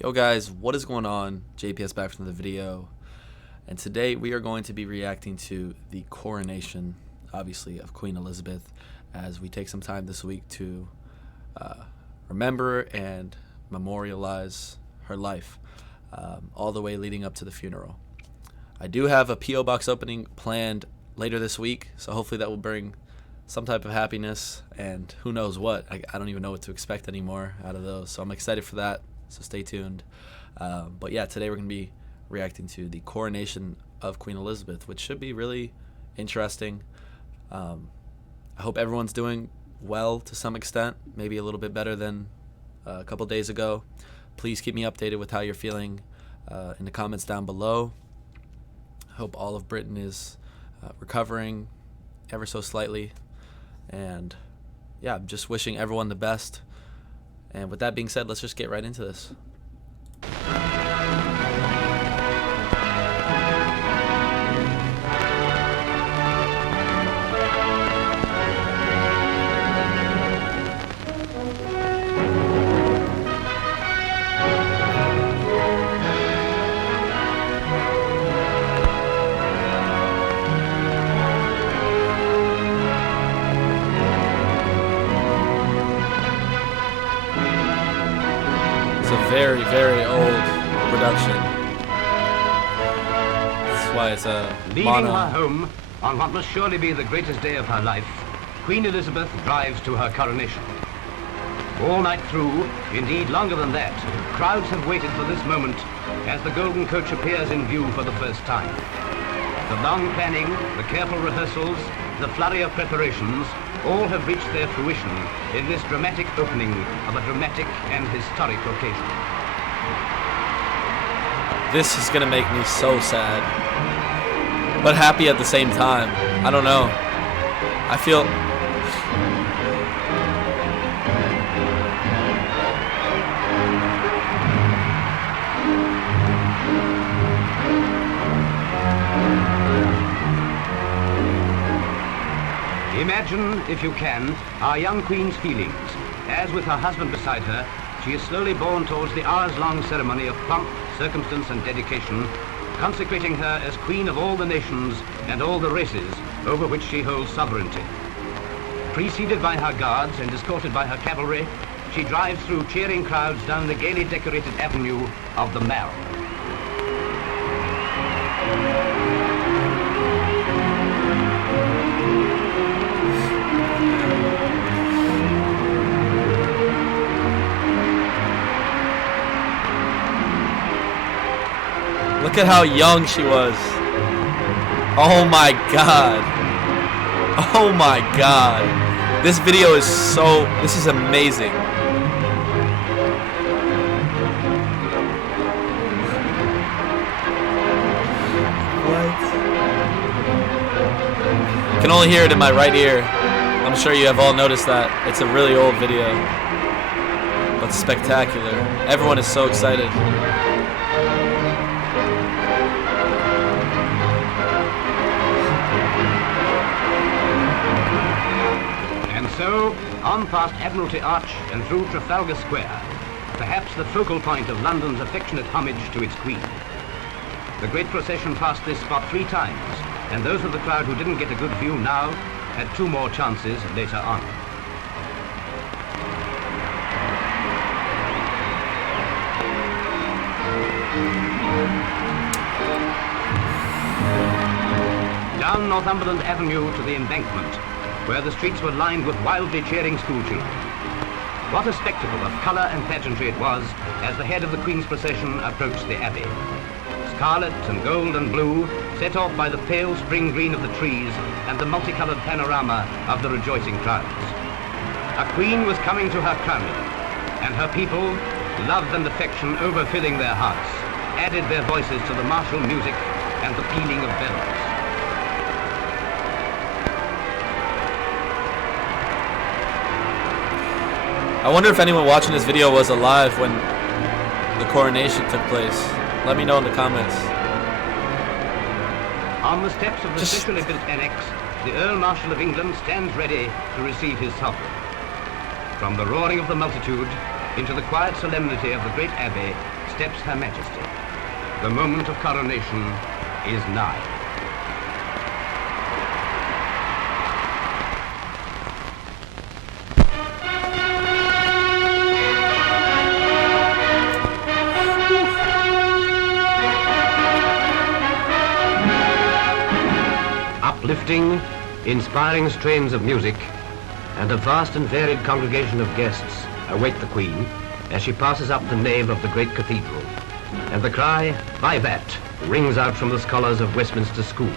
Yo guys, what is going on? JPS back from the video, and today we are going to be reacting to the coronation, obviously, of Queen Elizabeth, as we take some time this week to remember and memorialize her life, all the way leading up to the funeral. I do have a P.O. box opening planned later this week, so hopefully that will bring some type of happiness, and who knows what. I don't even know what to expect anymore out of those, so I'm excited for that. So stay tuned. But yeah, today we're going to be reacting to the coronation of Queen Elizabeth, which should be really interesting. I hope everyone's doing well to some extent, maybe a little bit better than a couple days ago. Please keep me updated with how you're feeling in the comments down below. I hope all of Britain is recovering ever so slightly. And yeah, I'm just wishing everyone the best. And with that being said, let's just get right into this. It's a very, very old production. That's why it's a Leaving mono. her home on what must surely be the greatest day of her life, Queen Elizabeth drives to her coronation. All night through, indeed longer than that, crowds have waited for this moment as the golden coach appears in view for the first time. The long planning, the careful rehearsals, the flurry of preparations, all have reached their fruition in this dramatic opening of a dramatic and historic occasion. This is gonna make me so sad, but happy at the same time. I don't know. I feel... Imagine, if you can, our young Queen's feelings, as with her husband beside her, she is slowly borne towards the hours-long ceremony of pomp, circumstance and dedication, consecrating her as Queen of all the nations and all the races over which she holds sovereignty. Preceded by her guards and escorted by her cavalry, she drives through cheering crowds down the gaily decorated avenue of the Mall. Look at how young she was. Oh my god. Oh my god. This video is so... This is amazing. What? Can only hear it in my right ear. I'm sure you have all noticed that. It's a really old video, but spectacular. Everyone is so excited. So, on past Admiralty Arch and through Trafalgar Square, perhaps the focal point of London's affectionate homage to its Queen. The great procession passed this spot 3 times, and those of the crowd who didn't get a good view now had 2 more chances later on. Down Northumberland Avenue to the Embankment, where the streets were lined with wildly cheering schoolchildren. What a spectacle of colour and pageantry it was as the head of the Queen's procession approached the Abbey. Scarlet and gold and blue, set off by the pale spring green of the trees and the multicoloured panorama of the rejoicing crowds. A Queen was coming to her crowning, and her people, love and affection overfilling their hearts, added their voices to the martial music and the pealing of bells. I wonder if anyone watching this video was alive when the coronation took place. Let me know in the comments. On the steps of the specially built annex, the Earl Marshal of England stands ready to receive his sovereign. From the roaring of the multitude into the quiet solemnity of the great abbey steps Her Majesty. The moment of coronation is nigh. Uplifting, inspiring strains of music and a vast and varied congregation of guests await the Queen as she passes up the nave of the great cathedral. And the cry, "Vivat," rings out from the scholars of Westminster School.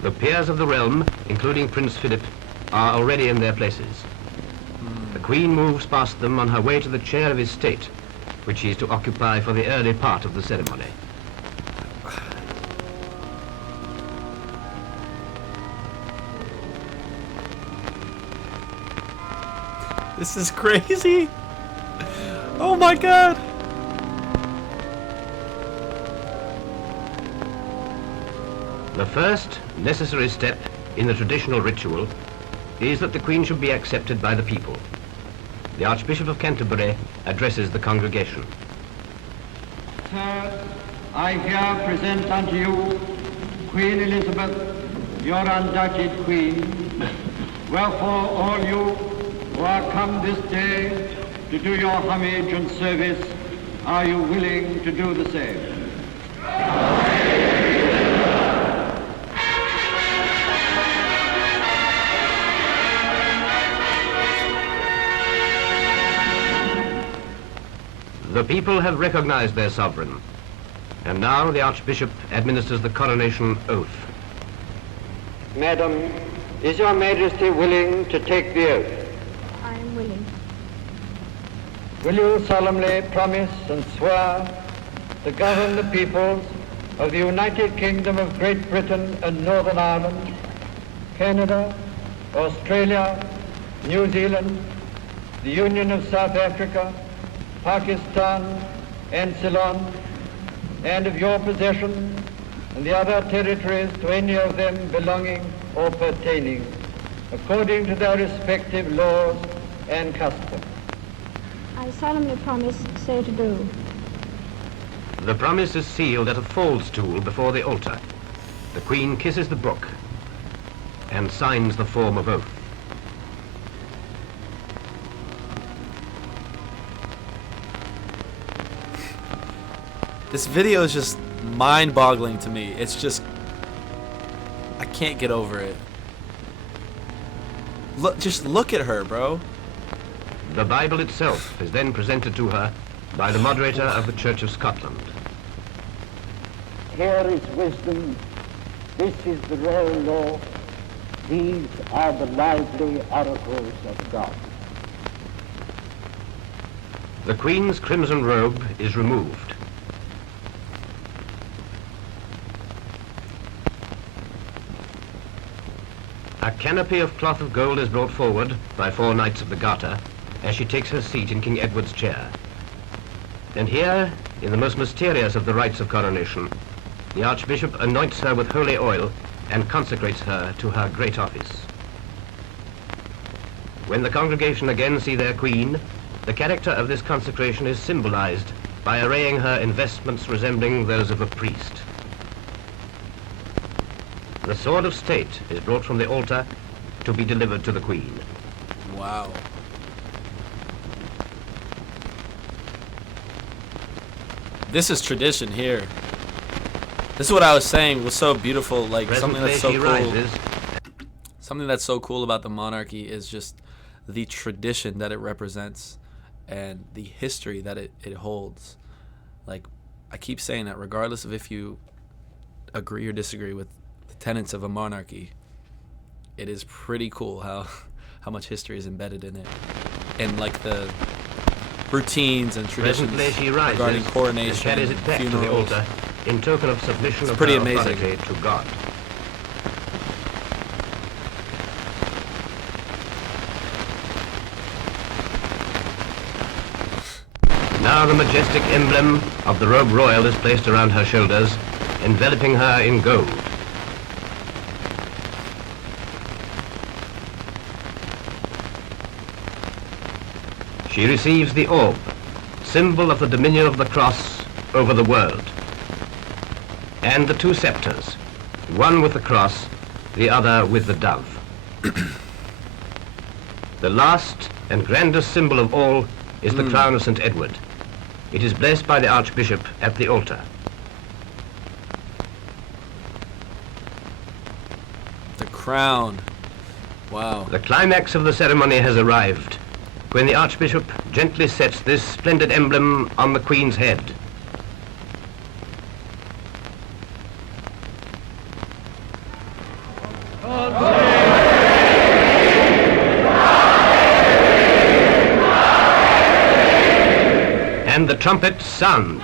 The peers of the realm, including Prince Philip, are already in their places. The Queen moves past them on her way to the chair of his state, which she is to occupy for the early part of the ceremony. This is crazy. Oh my God. The first necessary step in the traditional ritual is that the Queen should be accepted by the people. The Archbishop of Canterbury addresses the congregation. Sirs, I here present unto you Queen Elizabeth, your undoubted Queen. Wherefore all you who are come this day to do your homage and service, are you willing to do the same? The people have recognized their sovereign, and now the Archbishop administers the coronation oath. Madam, is your Majesty willing to take the oath? I am willing. Will you solemnly promise and swear to govern the peoples of the United Kingdom of Great Britain and Northern Ireland, Canada, Australia, New Zealand, the Union of South Africa, Pakistan and Ceylon, and of your possession and the other territories to any of them belonging or pertaining, according to their respective laws and customs? I solemnly promise so to do. The promise is sealed at a faldstool before the altar. The Queen kisses the book and signs the form of oath. This video is just mind-boggling to me. It's just, I can't get over it. Just look at her, bro. The Bible itself is then presented to her by the moderator of the Church of Scotland. Here is wisdom, this is the royal law, these are the lively oracles of God. The Queen's crimson robe is removed. A canopy of cloth of gold is brought forward by 4 Knights of the Garter as she takes her seat in King Edward's chair. And here, in the most mysterious of the rites of coronation, the Archbishop anoints her with holy oil and consecrates her to her great office. When the congregation again see their Queen, the character of this consecration is symbolized by arraying her in vestments resembling those of a priest. The sword of state is brought from the altar to be delivered to the Queen. Wow. This is tradition here. This is what I was saying was so beautiful, like something that's so cool. Something that's so cool about the monarchy is just the tradition that it represents and the history that it holds. Like, I keep saying that regardless of if you agree or disagree with the tenets of a monarchy, it is pretty cool how much history is embedded in it, and like the routines and traditions regarding coronation and it back funerals. to the altar in token of submission of pretty her amazing. authority to God. Now the majestic emblem of the robe royal is placed around her shoulders, enveloping her in gold. She receives the orb, symbol of the dominion of the cross over the world, and the two scepters, one with the cross, the other with the dove. The last and grandest symbol of all is the crown of St. Edward. It is blessed by the Archbishop at the altar. The crown. Wow. The climax of the ceremony has arrived, when the Archbishop gently sets this splendid emblem on the Queen's head. And the trumpets sound.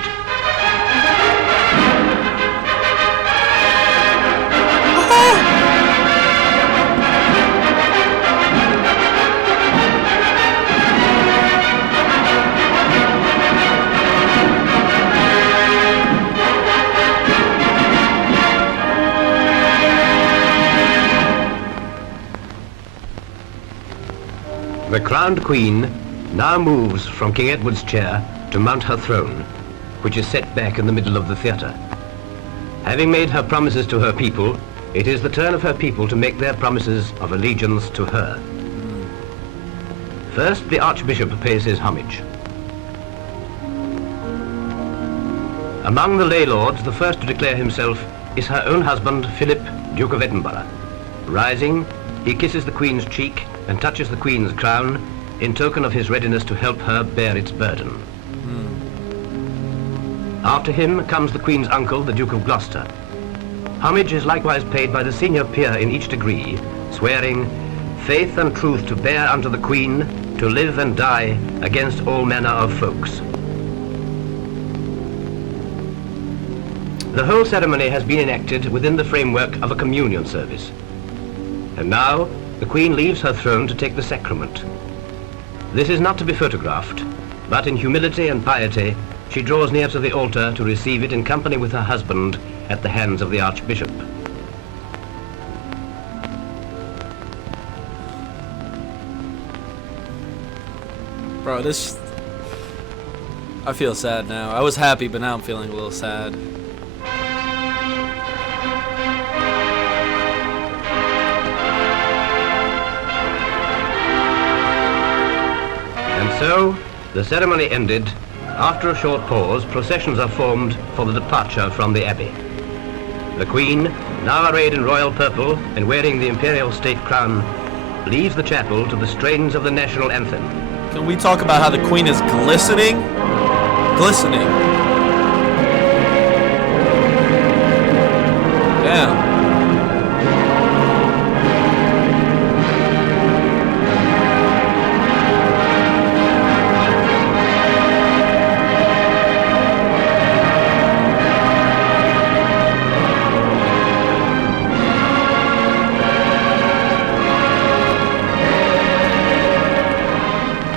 The crowned Queen now moves from King Edward's chair to mount her throne, which is set back in the middle of the theatre. Having made her promises to her people, it is the turn of her people to make their promises of allegiance to her. First, the Archbishop pays his homage. Among the lay lords, the first to declare himself is her own husband, Philip, Duke of Edinburgh. Rising, he kisses the Queen's cheek and touches the Queen's crown in token of his readiness to help her bear its burden. After him comes the Queen's uncle, the Duke of Gloucester. Homage is likewise paid by the senior peer in each degree, swearing faith and truth to bear unto the Queen, to live and die against all manner of folks. The whole ceremony has been enacted within the framework of a communion service. And now, the Queen leaves her throne to take the sacrament. This is not to be photographed, but in humility and piety, she draws near to the altar to receive it in company with her husband at the hands of the Archbishop. Bro, this... I feel sad now. I was happy, but now I'm feeling a little sad. And so, the ceremony ended. After a short pause, processions are formed for the departure from the Abbey. The Queen, now arrayed in royal purple and wearing the imperial state crown, leaves the chapel to the strains of the national anthem. Can we talk about how the Queen is glistening? Glistening. Damn.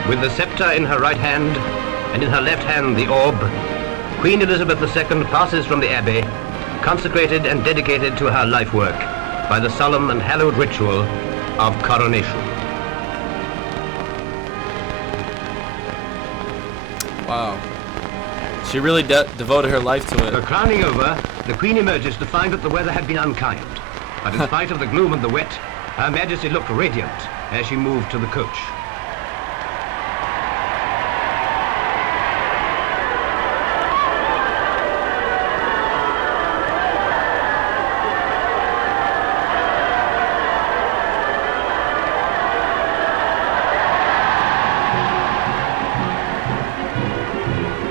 With the scepter in her right hand, and in her left hand the orb, Queen Elizabeth II passes from the Abbey, consecrated and dedicated to her life work by the solemn and hallowed ritual of coronation. Wow. She really devoted her life to Her it. crowning over, the Queen emerges to find that the weather had been unkind. But in spite of the gloom and the wet, Her Majesty looked radiant as she moved to the coach.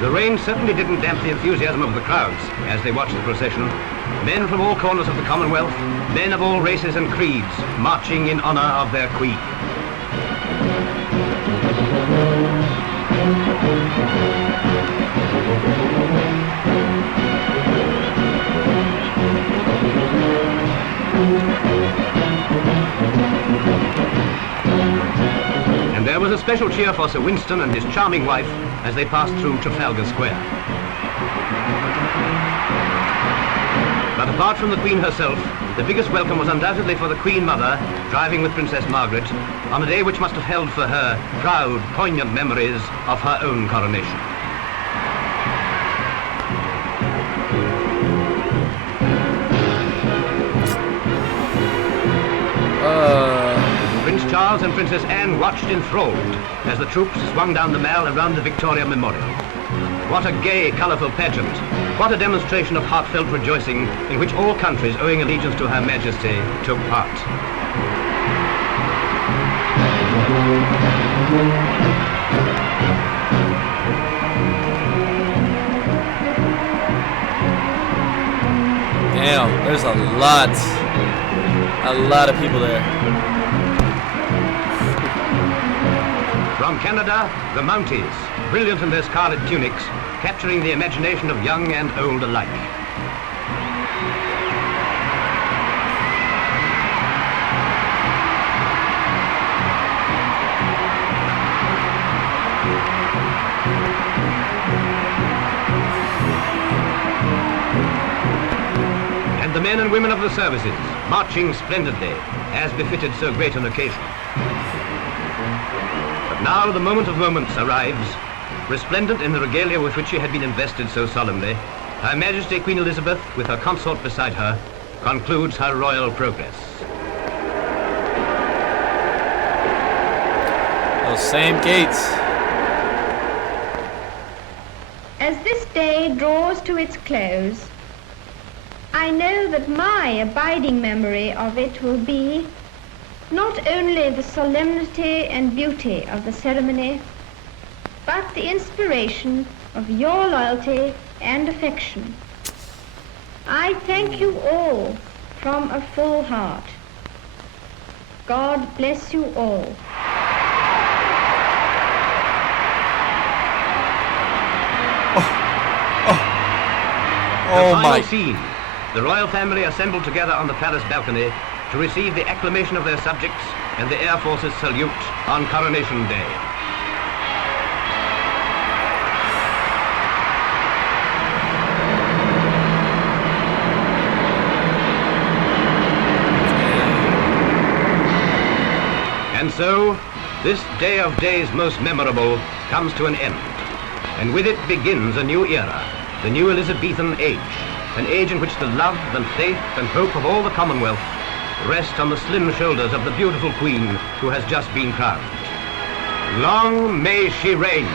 The rain certainly didn't damp the enthusiasm of the crowds as they watched the procession. Men from all corners of the Commonwealth, men of all races and creeds, marching in honor of their Queen. And there was a special cheer for Sir Winston and his charming wife, as they passed through Trafalgar Square. But apart from the Queen herself, the biggest welcome was undoubtedly for the Queen Mother, driving with Princess Margaret, on a day which must have held for her proud, poignant memories of her own coronation. Prince Charles and Princess Anne watched enthralled as the troops swung down the Mall around the Victoria Memorial. What a gay, colourful pageant. What a demonstration of heartfelt rejoicing in which all countries owing allegiance to Her Majesty took part. Damn, there's a lot of people there. From Canada, the Mounties, brilliant in their scarlet tunics, capturing the imagination of young and old alike. And the men and women of the services, marching splendidly, as befitted so great an occasion. Now the moment of moments arrives. Resplendent in the regalia with which she had been invested so solemnly, Her Majesty Queen Elizabeth, with her consort beside her, concludes her royal progress. Those same gates. As this day draws to its close, I know that my abiding memory of it will be not only the solemnity and beauty of the ceremony, but the inspiration of your loyalty and affection. I thank you all from a full heart. God bless you all. Oh The my. final scene. The royal family assembled together on the palace balcony to receive the acclamation of their subjects and the Air Force's salute on Coronation Day. And so, this day of days most memorable comes to an end. And with it begins a new era, the new Elizabethan age, an age in which the love and faith and hope of all the Commonwealth rest on the slim shoulders of the beautiful Queen who has just been crowned. Long may she reign.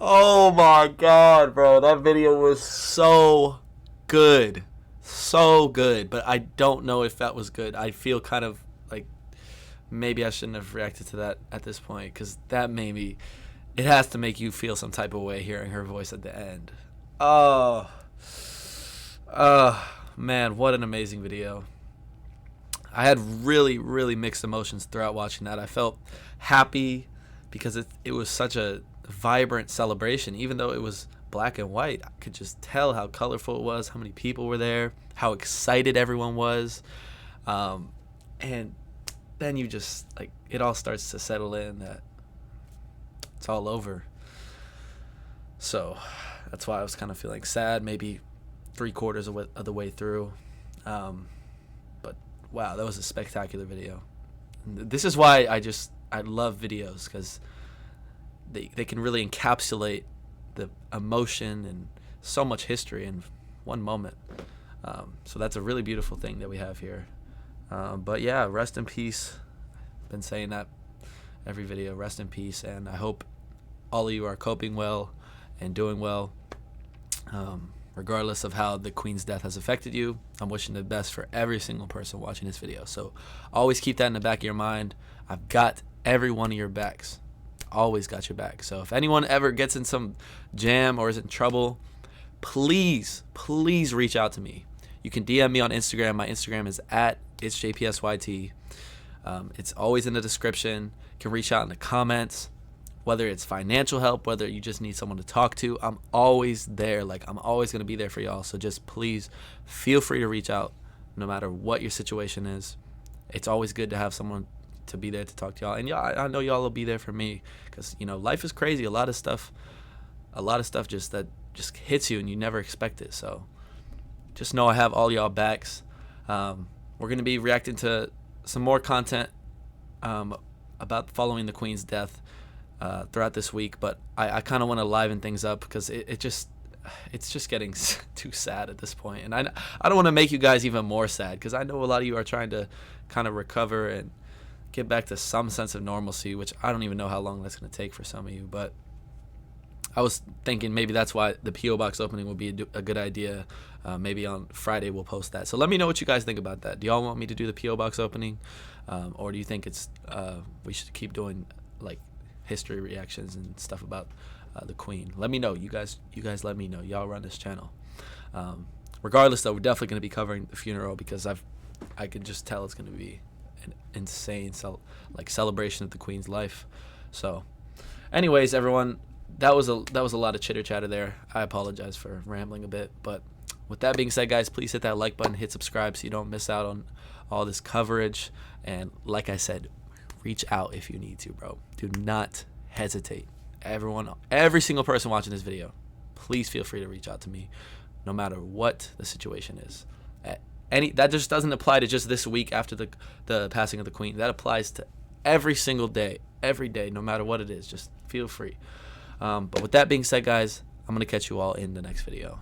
Oh my God, bro. That video was so good. So good. But I don't know if that was good. I feel kind of like maybe I shouldn't have reacted to that at this point, because that made me, it has to make you feel some type of way hearing her voice at the end. Oh man, what an amazing video. I had really mixed emotions throughout watching that. I felt happy because it was such a vibrant celebration. Even though it was black and white, I could just tell how colorful it was, how many people were there, how excited everyone was. And then you just, like, it all starts to settle in that it's all over. So that's why I was kind of feeling sad, maybe 3/4 of the way through. But wow, that was a spectacular video. And this is why I love videos, because they can really encapsulate the emotion and so much history in one moment. So that's a really beautiful thing that we have here. But yeah, rest in peace. I've been saying that every video, rest in peace. And I hope all of you are coping well and doing well. Regardless of how the Queen's death has affected you, I'm wishing the best for every single person watching this video. So always keep that in the back of your mind. I've got every one of your backs. Always got your back. So if anyone ever gets in some jam or is in trouble, please reach out to me. You can DM me on Instagram. My Instagram is @ItsJpsyt. It's always in the description. You can reach out in the comments. whether it's financial help, whether you just need someone to talk to, I'm always there. Like, I'm always going to be there for y'all. So just please feel free to reach out no matter what your situation is. It's always good to have someone to be there to talk to y'all. And y'all, I know y'all will be there for me because, you know, life is crazy. A lot of stuff just hits you and you never expect it. So just know I have all y'all backs. We're going to be reacting to some more content about following the Queen's death throughout this week, but I kind of want to liven things up because it's just getting too sad at this point, and I don't want to make you guys even more sad because I know a lot of you are trying to kind of recover and get back to some sense of normalcy, which I don't even know how long that's going to take for some of you. But I was thinking maybe that's why the P.O. Box opening would be a good idea. Maybe on Friday we'll post that. So let me know what you guys think about that. Do y'all want me to do the P.O. Box opening, or do you think it's we should keep doing like history reactions and stuff about the Queen? Let me know. You guys let me know. Y'all run this channel. Regardless, though, we're definitely going to be covering the funeral because I can just tell it's going to be an insane celebration of the Queen's life. So, anyways, everyone, that was a lot of chitter chatter there. I apologize for rambling a bit, but with that being said, guys, please hit that like button, hit subscribe so you don't miss out on all this coverage. And like I said, reach out if you need to, bro. Do not hesitate. Everyone, every single person watching this video, please feel free to reach out to me no matter what the situation is. That just doesn't apply to just this week after the passing of the Queen. That applies to every single day, every day, no matter what it is. Just feel free. But with that being said, guys, I'm going to catch you all in the next video.